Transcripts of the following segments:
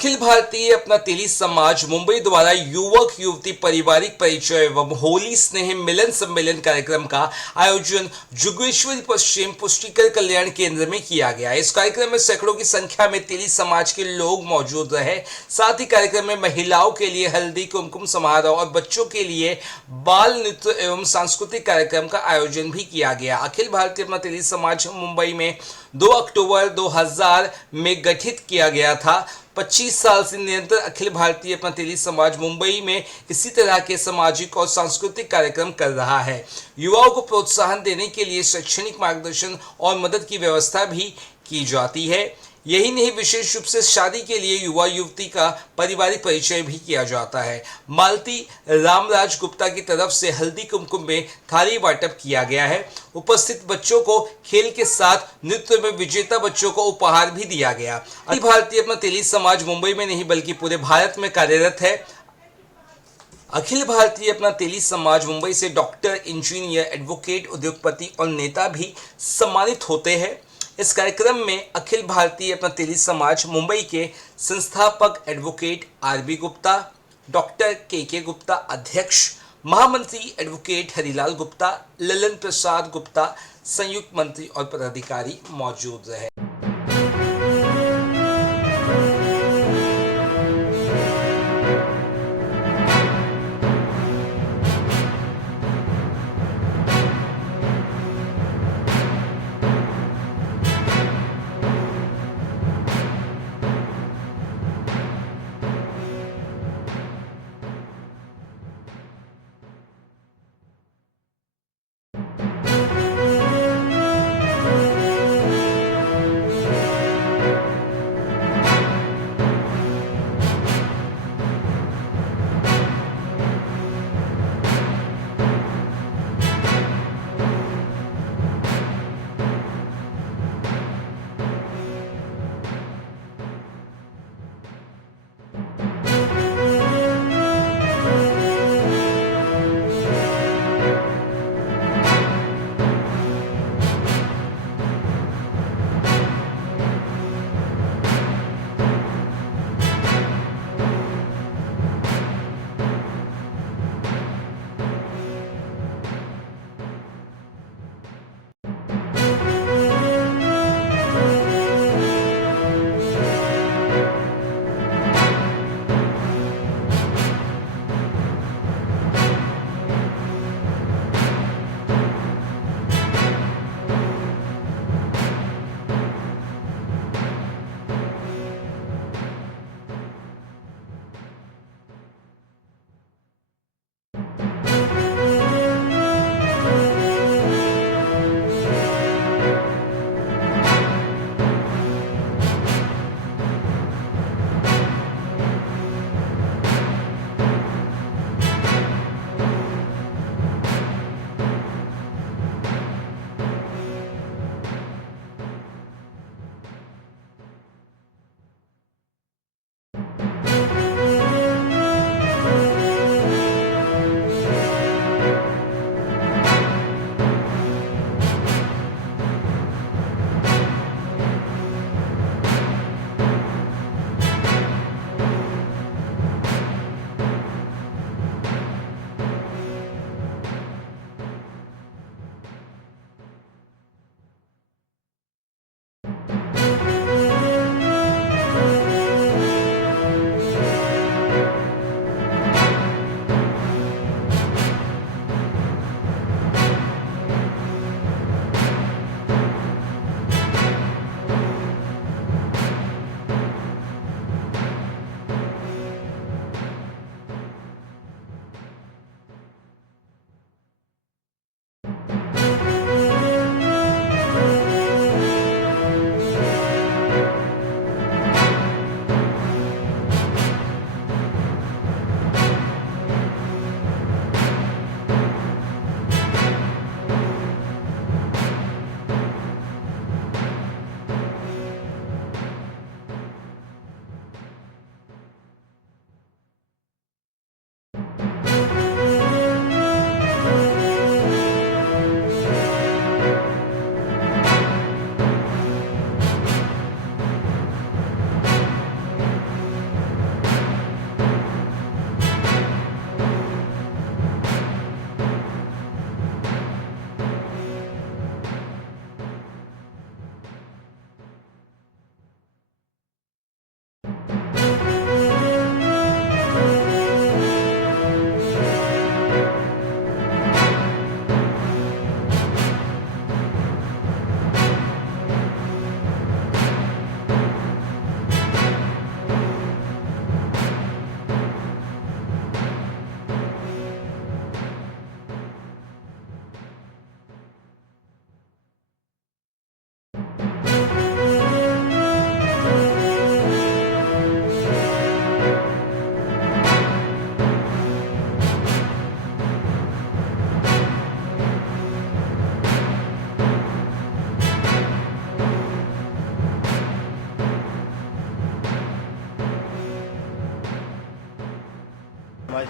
अखिल भारतीय अपना तेली समाज मुंबई द्वारा युवक युवती पारिवारिक परिचय एवं होली स्नेह मिलन सम्मेलन कार्यक्रम का आयोजन जुगेश्वरी पश्चिम पुष्टिकर कल्याण केंद्र में किया गया। इस कार्यक्रम में सैकड़ों की संख्या में तेली समाज के लोग मौजूद रहे। साथ ही कार्यक्रम में महिलाओं के लिए हल्दी कुमकुम समारोह और बच्चों के लिए बाल नृत्य एवं सांस्कृतिक कार्यक्रम का आयोजन भी किया गया। अखिल भारतीय अपना तेली समाज मुंबई में 2 अक्टूबर 2000 में गठित किया गया था। 25 साल से निरंतर अखिल भारतीय अपना तेली समाज मुंबई में इसी तरह के सामाजिक और सांस्कृतिक कार्यक्रम कर रहा है। युवाओं को प्रोत्साहन देने के लिए शैक्षणिक मार्गदर्शन और मदद की व्यवस्था भी की जाती है। यही नहीं, विशेष रूप से शादी के लिए युवा युवती का पारिवारिक परिचय भी किया जाता है। मालती रामराज गुप्ता की तरफ से हल्दी कुमकुम में थाली वाटप किया गया है। उपस्थित बच्चों को खेल के साथ नृत्य में विजेता बच्चों को उपहार भी दिया गया। अखिल भारतीय अपना तेली समाज मुंबई में नहीं बल्कि पूरे भारत में कार्यरत है। अखिल भारतीय अपना तेली समाज मुंबई से डॉक्टर, इंजीनियर, एडवोकेट, उद्योगपति और नेता भी सम्मानित होते हैं। इस कार्यक्रम में अखिल भारतीय अपना तेली समाज मुंबई के संस्थापक एडवोकेट आरबी गुप्ता, डॉक्टर के गुप्ता अध्यक्ष, महामंत्री एडवोकेट हरिलाल गुप्ता, ललन प्रसाद गुप्ता संयुक्त मंत्री और पदाधिकारी मौजूद रहे।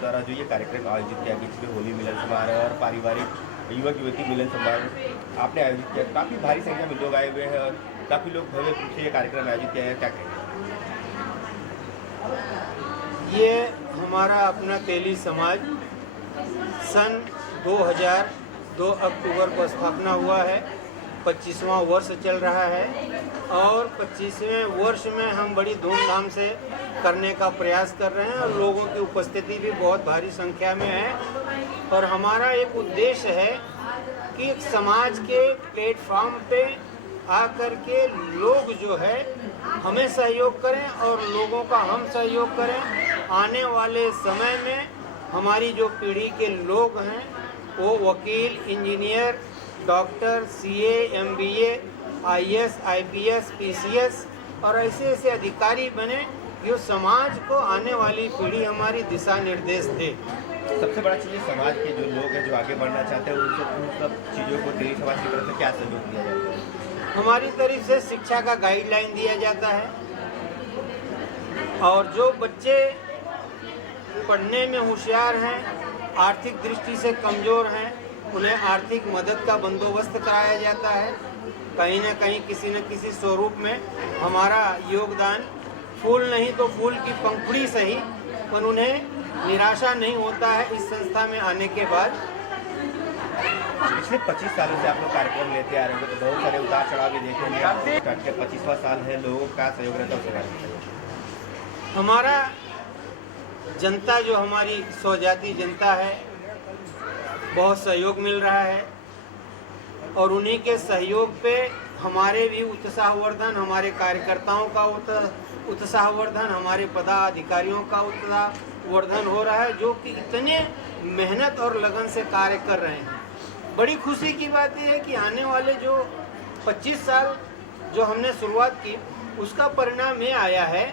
द्वारा जो ये कार्यक्रम आयोजित किया गया, जिसमें होली मिलन समारोह और पारिवारिक युवक युवती मिलन समारोह आपने आयोजित किया, काफ़ी भारी संख्या में लोग आए हुए हैं और काफ़ी लोग भव्य रूप से ये कार्यक्रम आयोजित किया है, क्या कहेंगे? ये हमारा अपना तेली समाज सन 2002 अक्टूबर को स्थापना हुआ है। 25वां वर्ष चल रहा है और 25वें वर्ष में हम बड़ी धूमधाम से करने का प्रयास कर रहे हैं और लोगों की उपस्थिति भी बहुत भारी संख्या में है। और हमारा एक उद्देश्य है कि समाज के प्लेटफॉर्म पे आकर के लोग जो है हमें सहयोग करें और लोगों का हम सहयोग करें। आने वाले समय में हमारी जो पीढ़ी के लोग हैं वो वकील, engineer, doctor, CA, MBA, IAS, IPS, PCS और ऐसे ऐसे अधिकारी बने जो समाज को आने वाली पीढ़ी हमारी दिशा निर्देश दे। सबसे बड़ा चीज़ समाज के जो लोग हैं जो आगे बढ़ना चाहते हैं उन सब चीज़ों को तेली समाज की तरफ से क्या सहयोग दिया जाता है? हमारी तरफ से शिक्षा का गाइडलाइन दिया जाता है और जो बच्चे पढ़ने में होशियार हैं, आर्थिक दृष्टि से कमज़ोर हैं, उन्हें आर्थिक मदद का बंदोबस्त कराया जाता है। कहीं न कहीं किसी न किसी स्वरूप में हमारा योगदान, फूल नहीं तो फूल की पंखुड़ी सही, पर उन्हें निराशा नहीं होता है इस संस्था में आने के बाद। पिछले 25 सालों से आप लोग कार्यक्रम लेते आ रहे हैं तो बहुत सारे उतार चढ़ाव भी देखे होंगे। 25वां साल है, लोगों का सहयोग रहता है उसके बारे में। हमारा जनता जो हमारी स्वजाति जनता है बहुत सहयोग मिल रहा है और उन्हीं के सहयोग पे हमारे भी उत्साहवर्धन, हमारे कार्यकर्ताओं का उत्साहवर्धन, हमारे पदाधिकारियों का उत्साहवर्धन हो रहा है जो कि इतने मेहनत और लगन से कार्य कर रहे हैं। बड़ी खुशी की बात यह है कि आने वाले जो 25 साल जो हमने शुरुआत की उसका परिणाम ये आया है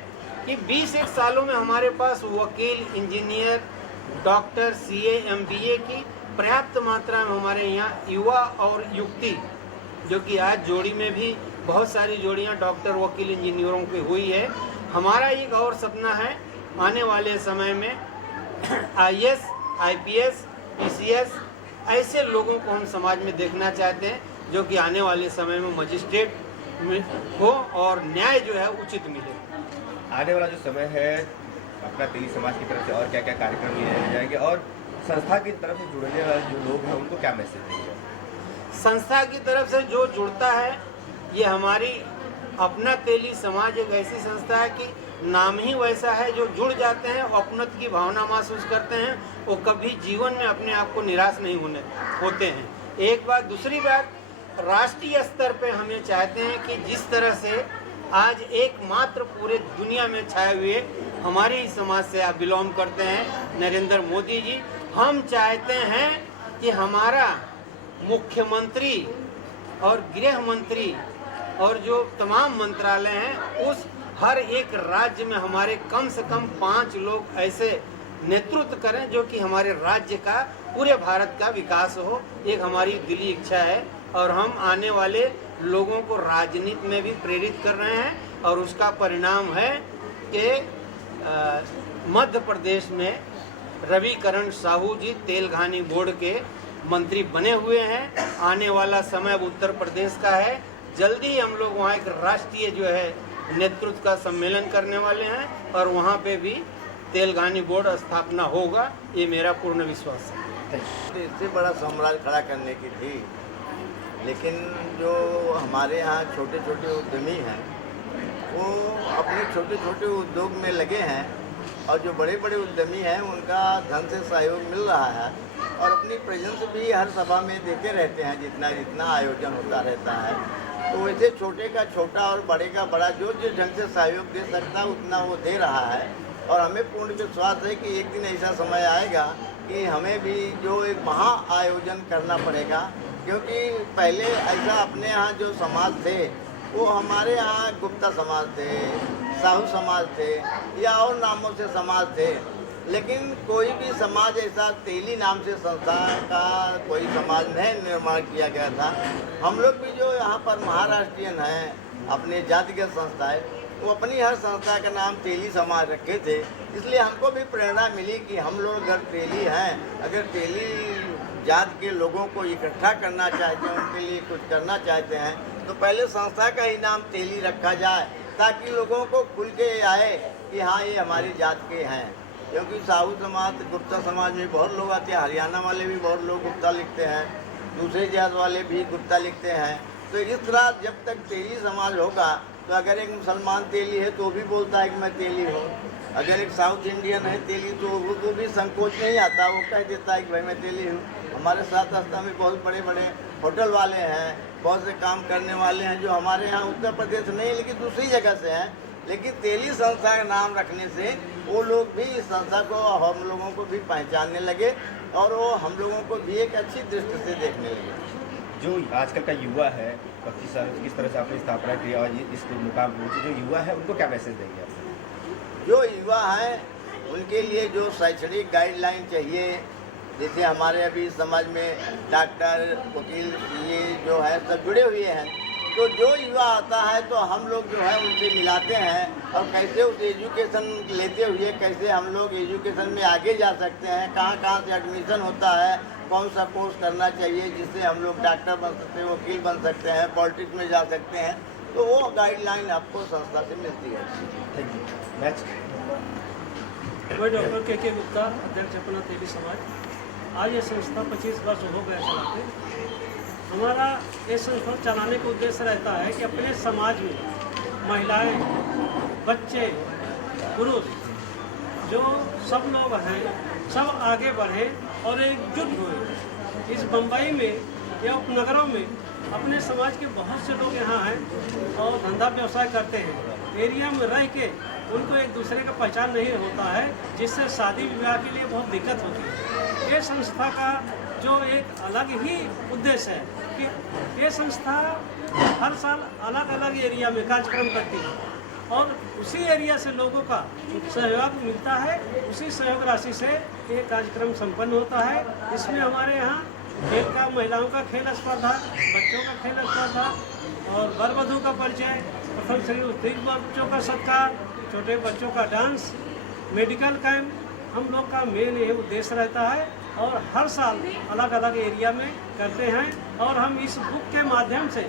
कि 20-1 सालों में हमारे पास वकील, इंजीनियर, डॉक्टर, सीए, एमबीए की पर्याप्त मात्रा में हमारे यहाँ युवा और युवती, जो कि आज जोड़ी में भी बहुत सारी जोड़ियाँ डॉक्टर, वकील, इंजीनियरों की हुई है। हमारा एक और सपना है आने वाले समय में आईएएस, आईपीएस, पीसीएस ऐसे लोगों को हम समाज में देखना चाहते हैं जो कि आने वाले समय में मजिस्ट्रेट हो और न्याय जो है उचित मिले। आने वाला जो समय है अपना तेली समाज की तरफ से और क्या क्या कार्यक्रम लिए जाएंगे और संस्था की तरफ से जुड़ने वाले जो लोग हैं उनको क्या मैसेज देंगे? संस्था की तरफ से जो जुड़ता है, ये हमारी अपना तेली समाज एक ऐसी संस्था है कि नाम ही वैसा है, जो जुड़ जाते हैं अपनत्व की भावना महसूस करते हैं, वो कभी जीवन में अपने आप को निराश नहीं होते हैं। एक बात। दूसरी बात, राष्ट्रीय स्तर पे हम ये चाहते हैं कि जिस तरह से आज एकमात्र पूरे दुनिया में छाए हुए हमारे ही समाज से आप बिलोंग करते हैं नरेंद्र मोदी जी, हम चाहते हैं कि हमारा मुख्यमंत्री और गृह मंत्री और जो तमाम मंत्रालय हैं उस हर एक राज्य में हमारे कम से कम 5 लोग ऐसे नेतृत्व करें जो कि हमारे राज्य का, पूरे भारत का विकास हो। एक हमारी दिली इच्छा है और हम आने वाले लोगों को राजनीति में भी प्रेरित कर रहे हैं और उसका परिणाम है कि मध्य प्रदेश में रविकरण साहू जी तेलघानी बोर्ड के मंत्री बने हुए हैं। आने वाला समय अब उत्तर प्रदेश का है। जल्दी ही हम लोग वहाँ एक राष्ट्रीय जो है नेतृत्व का सम्मेलन करने वाले हैं और वहाँ पे भी तेलघानी बोर्ड स्थापना होगा, ये मेरा पूर्ण विश्वास है। इससे बड़ा साम्राज्य खड़ा करने की थी, लेकिन जो हमारे यहाँ छोटे छोटे उद्यमी हैं वो अपने छोटे छोटे उद्योग में लगे हैं और जो बड़े बड़े उद्यमी हैं उनका धन से सहयोग मिल रहा है और अपनी प्रेजेंस भी हर सभा में देते रहते हैं, जितना जितना आयोजन होता रहता है। तो वैसे छोटे का छोटा और बड़े का बड़ा जो जिस ढंग से सहयोग दे सकता है उतना वो दे रहा है और हमें पूर्ण विश्वास है कि एक दिन ऐसा समय आएगा कि हमें भी जो एक महा आयोजन करना पड़ेगा, क्योंकि पहले ऐसा अपने यहाँ जो समाज थे वो हमारे यहाँ गुप्ता समाज थे, साहू समाज थे या और नामों से समाज थे, लेकिन कोई भी समाज ऐसा तेली नाम से संस्था का कोई समाज नहीं निर्माण किया गया था। हम लोग भी जो यहाँ पर महाराष्ट्रीयन हैं, अपने जातिगत संस्थाएं, वो अपनी हर संस्था का नाम तेली समाज रखे थे। इसलिए हमको भी प्रेरणा मिली कि हम लोग अगर तेली हैं, अगर तेली जात के लोगों को इकट्ठा करना चाहते हैं, उनके लिए कुछ करना चाहते हैं, तो पहले संस्था का ही नाम तेली रखा जाए, ताकि लोगों को खुल के आए कि हाँ ये हमारी जात के हैं। क्योंकि साहू समाज, गुप्ता समाज में बहुत लोग आते हैं, हरियाणा वाले भी बहुत लोग गुप्ता लिखते हैं, दूसरे जात वाले भी गुप्ता लिखते हैं। तो इस तरह जब तक तेली समाज होगा, तो अगर एक मुसलमान तेली है तो भी बोलता है कि मैं तेली हूँ, अगर एक साउथ इंडियन है तेली तो वो भी संकोच नहीं आता, वो कह देता है कि भाई मैं तेली हूँ। हमारे साथ रास्ता में बहुत बड़े बड़े होटल वाले हैं, बहुत से काम करने वाले हैं जो हमारे यहाँ उत्तर प्रदेश नहीं लेकिन दूसरी जगह से हैं, लेकिन तेली संस्था का नाम रखने से वो लोग भी इस संस्था को, हम लोगों को भी पहचानने लगे और वो हम लोगों को भी एक अच्छी दृष्टि से देखने लगे। जो आजकल का युवा है, 25 साल किस तरह से आपने स्थापना की और ये इस मुकाम पर पहुंचे, जो युवा है उनको क्या मैसेज देंगे आप? जो युवा हैं उनके लिए जो शैक्षणिक गाइडलाइन चाहिए, जैसे हमारे अभी समाज में डॉक्टर, वकील, ये जो है सब जुड़े हुए हैं, तो जो युवा आता है तो हम लोग जो है उनसे मिलाते हैं और कैसे उस एजुकेशन लेते हुए कैसे हम लोग एजुकेशन में आगे जा सकते हैं, कहाँ कहाँ से एडमिशन होता है, कौन सा कोर्स करना चाहिए जिससे हम लोग डॉक्टर बन सकते हैं, वकील बन सकते हैं, पॉलिटिक्स में जा सकते हैं, तो वो गाइडलाइन आपको संस्था से मिलती है। Thank you. नेक्स्ट। मैं डॉक्टर के गुप्ता, अध्यक्ष अपना तेली समाज। आज ये संस्था 25 वर्ष हो गए चलाते। हमारा ये संस्था चलाने का उद्देश्य रहता है कि अपने समाज में महिलाएं, बच्चे, पुरुष जो सब लोग हैं सब आगे बढ़ें और एकजुट हुए। इस बम्बई में या उपनगरों में अपने समाज के बहुत से लोग यहाँ हैं और धंधा व्यवसाय करते हैं। एरिया में रह के उनको एक दूसरे का पहचान नहीं होता है, जिससे शादी विवाह के लिए बहुत दिक्कत होती है। ये संस्था का जो एक अलग ही उद्देश्य है कि ये संस्था हर साल अलग अलग एरिया में कार्यक्रम करती है और उसी एरिया से लोगों का सहयोग मिलता है, उसी सहयोग राशि से ये कार्यक्रम संपन्न होता है। इसमें हमारे यहाँ खेल का, महिलाओं का खेल स्पर्धा, बच्चों का खेल स्पर्धा और वर वधू का परिचय, प्रथम श्री उत्तीर्ण बच्चों का सत्कार, छोटे बच्चों का डांस, मेडिकल कैंप, हम लोग का मेन ये उद्देश्य रहता है और हर साल अलग अलग एरिया में करते हैं। और हम इस बुक के माध्यम से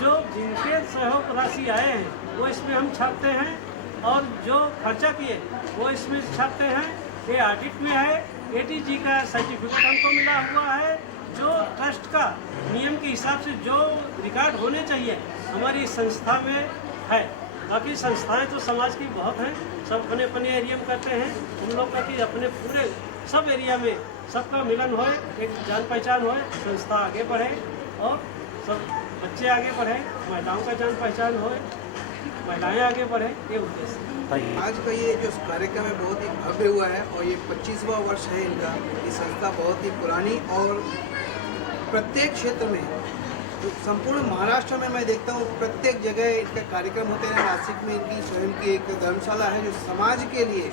जो जिनके सहयोग राशि आए हैं वो इसमें हम छापते हैं और जो खर्चा किए वो इसमें छापते हैं। ये ऑडिट में है, ATG का सर्टिफिकेट हमको मिला हुआ है, जो ट्रस्ट का नियम के हिसाब से जो रिकॉर्ड होने चाहिए हमारी संस्था में है। बाकी संस्थाएं तो समाज की बहुत हैं, सब अपने अपने एरिया में करते हैं। हम लोग का कि अपने पूरे सब एरिया में सबका मिलन होए, एक जान पहचान होए, संस्था आगे बढ़े और सब बच्चे आगे बढ़े, महिलाओं का जान पहचान होए, महिलाएं आगे बढ़े, ये उद्देश्य है। आज का ये जो कार्यक्रम है बहुत ही भव्य हुआ है और ये 25वां वर्ष है इनका। ये संस्था बहुत ही पुरानी और प्रत्येक क्षेत्र में, तो संपूर्ण महाराष्ट्र में मैं देखता हूँ प्रत्येक जगह इनका कार्यक्रम होते हैं। नासिक में इनकी स्वयं की एक धर्मशाला है जो समाज के लिए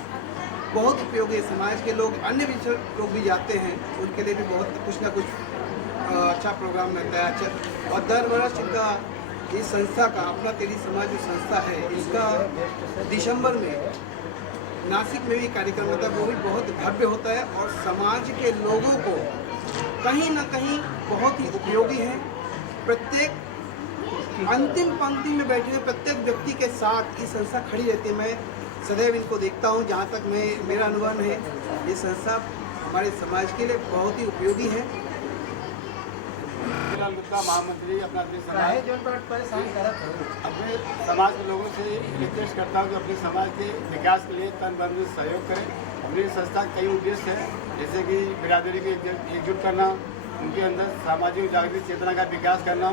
बहुत उपयोगी है। समाज के लोग, अन्य भी लोग भी जाते हैं, उनके लिए भी बहुत कुछ ना कुछ अच्छा प्रोग्राम रहता है। अच्छा, और दर वर्ष इनका इस संस्था का, अपना तेली समाज जो संस्था है, इसका दिसंबर में नासिक में भी कार्यक्रम होता है, वो भी बहुत भव्य होता है और समाज के लोगों को कहीं ना कहीं बहुत ही उपयोगी है। प्रत्येक अंतिम पंक्ति में बैठे हुए प्रत्येक व्यक्ति के साथ ये संस्था खड़ी रहती है। मैं सदैव इनको देखता हूँ, जहाँ तक मेरा अनुभव है, ये संस्था हमारे समाज के लिए बहुत ही उपयोगी है। गुप्ता महामंत्री अपना अपने समाज के लोगों से रिक्वेस्ट करता हूँ कि अपने समाज के विकास के लिए तन मन में सहयोग करें। अपनी संस्था का कई उद्देश्य है, जैसे कि बिरादरी के एकजुट करना, उनके अंदर सामाजिक जागृति चेतना का विकास करना,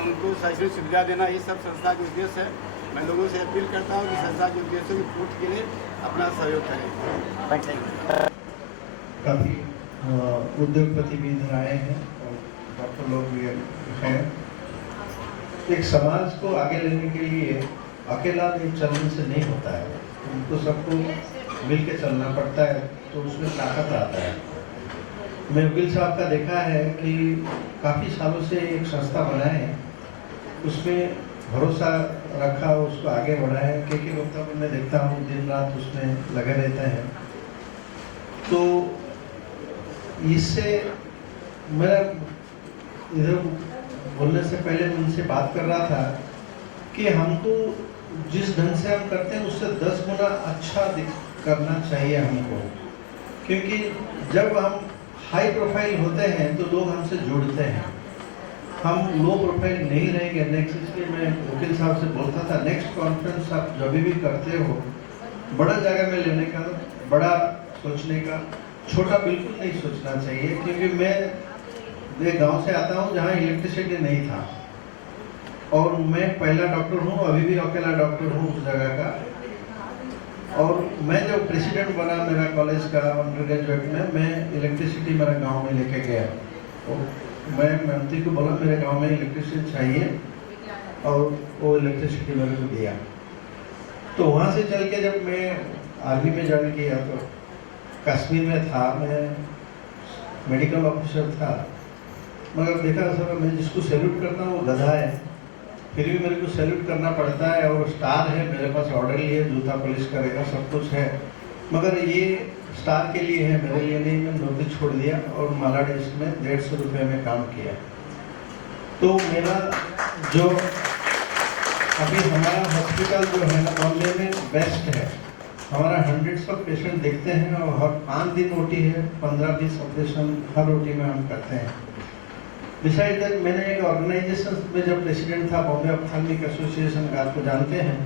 उनको शैक्षणिक सुविधा देना, ये सब संस्था के उद्देश्य है। मैं लोगों से अपील करता हूँ कि संस्था के उद्देश्यों की पूर्ति के लिए अपना सहयोग करें। काफ़ी उद्योगपति भी इधर आए हैं और डॉक्टर लोग भी हैं। एक समाज को आगे लेने के लिए अकेला एक चलने से नहीं होता है, उनको सबको मिल के चलना पड़ता है, तो उसमें ताकत आता है। मैं वकील साहब का देखा है कि काफ़ी सालों से एक संस्था बनाए हैं, उसमें भरोसा रखा, उसको आगे बढ़ाया। के गुप्ता को मैं देखता हूँ दिन रात उसमें लगे रहते हैं। तो इससे मेरा इधर बोलने से पहले मैं उनसे बात कर रहा था कि हमको जिस ढंग से हम करते हैं उससे 10 गुना अच्छा करना चाहिए हमको, क्योंकि जब हम हाई प्रोफाइल होते हैं तो लोग हमसे जुड़ते हैं। हम लो प्रोफाइल नहीं रहेंगे नेक्स्ट, इसलिए मैं वकील साहब से बोलता था नेक्स्ट कॉन्फ्रेंस आप जब भी करते हो बड़ा जगह में लेने का, बड़ा सोचने का, छोटा बिल्कुल नहीं सोचना चाहिए। क्योंकि मैं एक गांव से आता हूं जहां इलेक्ट्रिसिटी नहीं था और मैं पहला डॉक्टर हूं, अभी भी अकेला डॉक्टर हूं उस जगह का। और मैं जब प्रेसिडेंट बना मेरा कॉलेज का अंडर ग्रेजुएट में, मैं इलेक्ट्रिसिटी मेरा गांव में लेके गया। तो मैं मंत्री को बोला मेरे गांव में इलेक्ट्रिसिटी चाहिए और वो इलेक्ट्रिसिटी मेरे को दिया। तो वहाँ से चल के जब मैं आर्मी में ज्वाइन किया तो कश्मीर में था, मैं मेडिकल ऑफिसर था, मगर देखा सर मैं जिसको सैल्यूट करता हूँ वो गधा है, फिर भी मेरे को सैल्यूट करना पड़ता है। और स्टार है मेरे पास, ऑर्डर ही है, जूता पॉलिश करेगा, सब कुछ है, मगर ये स्टार के लिए है, मेरे लिए नहीं। मैं नौकरी छोड़ दिया और मालाडेश में 150 रुपये में काम किया। तो मेरा जो अभी हमारा हॉस्पिटल जो है ना बॉम्बे में बेस्ट है, हमारा 100 पेशेंट देखते हैं और हर 5 दिन ओटी है, 15-20 ऑपरेशन हर ओटी में हम करते हैं। डिसाइड दैट मैंने एक ऑर्गेनाइजेशन में जब प्रेसिडेंट था बॉम्बे ऑप्थेल्मिक एसोसिएशन का, आपको जानते हैं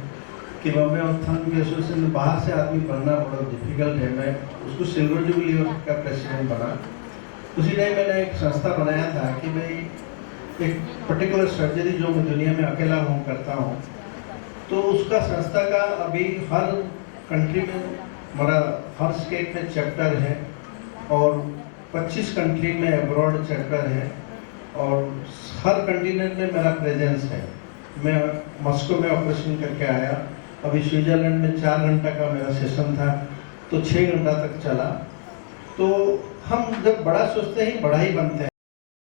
कि बॉम्बे ऑप्थेल्मिक एसोसिएशन में बाहर से आदमी बनना बड़ा डिफिकल्ट है। मैं उसको सिल्वर जुबली का प्रेसिडेंट बना। उसी टाइम मैंने एक संस्था बनाया था कि भाई एक पर्टिकुलर सर्जरी जो मैं दुनिया में अकेला हूँ करता हूँ, तो उसका संस्था का अभी हर कंट्री में हमारा हर स्टेट में चैप्टर है और 25 कंट्री में अब्रॉड चैप्टर है और हर कंटिनेंट में मेरा प्रेजेंस है। मैं मॉस्को में ऑपरेशन करके आया, अभी स्विट्जरलैंड में 4 घंटा का मेरा सेशन था तो 6 घंटा तक चला। तो हम जब बड़ा सोचते हैं बड़ा ही बनते हैं।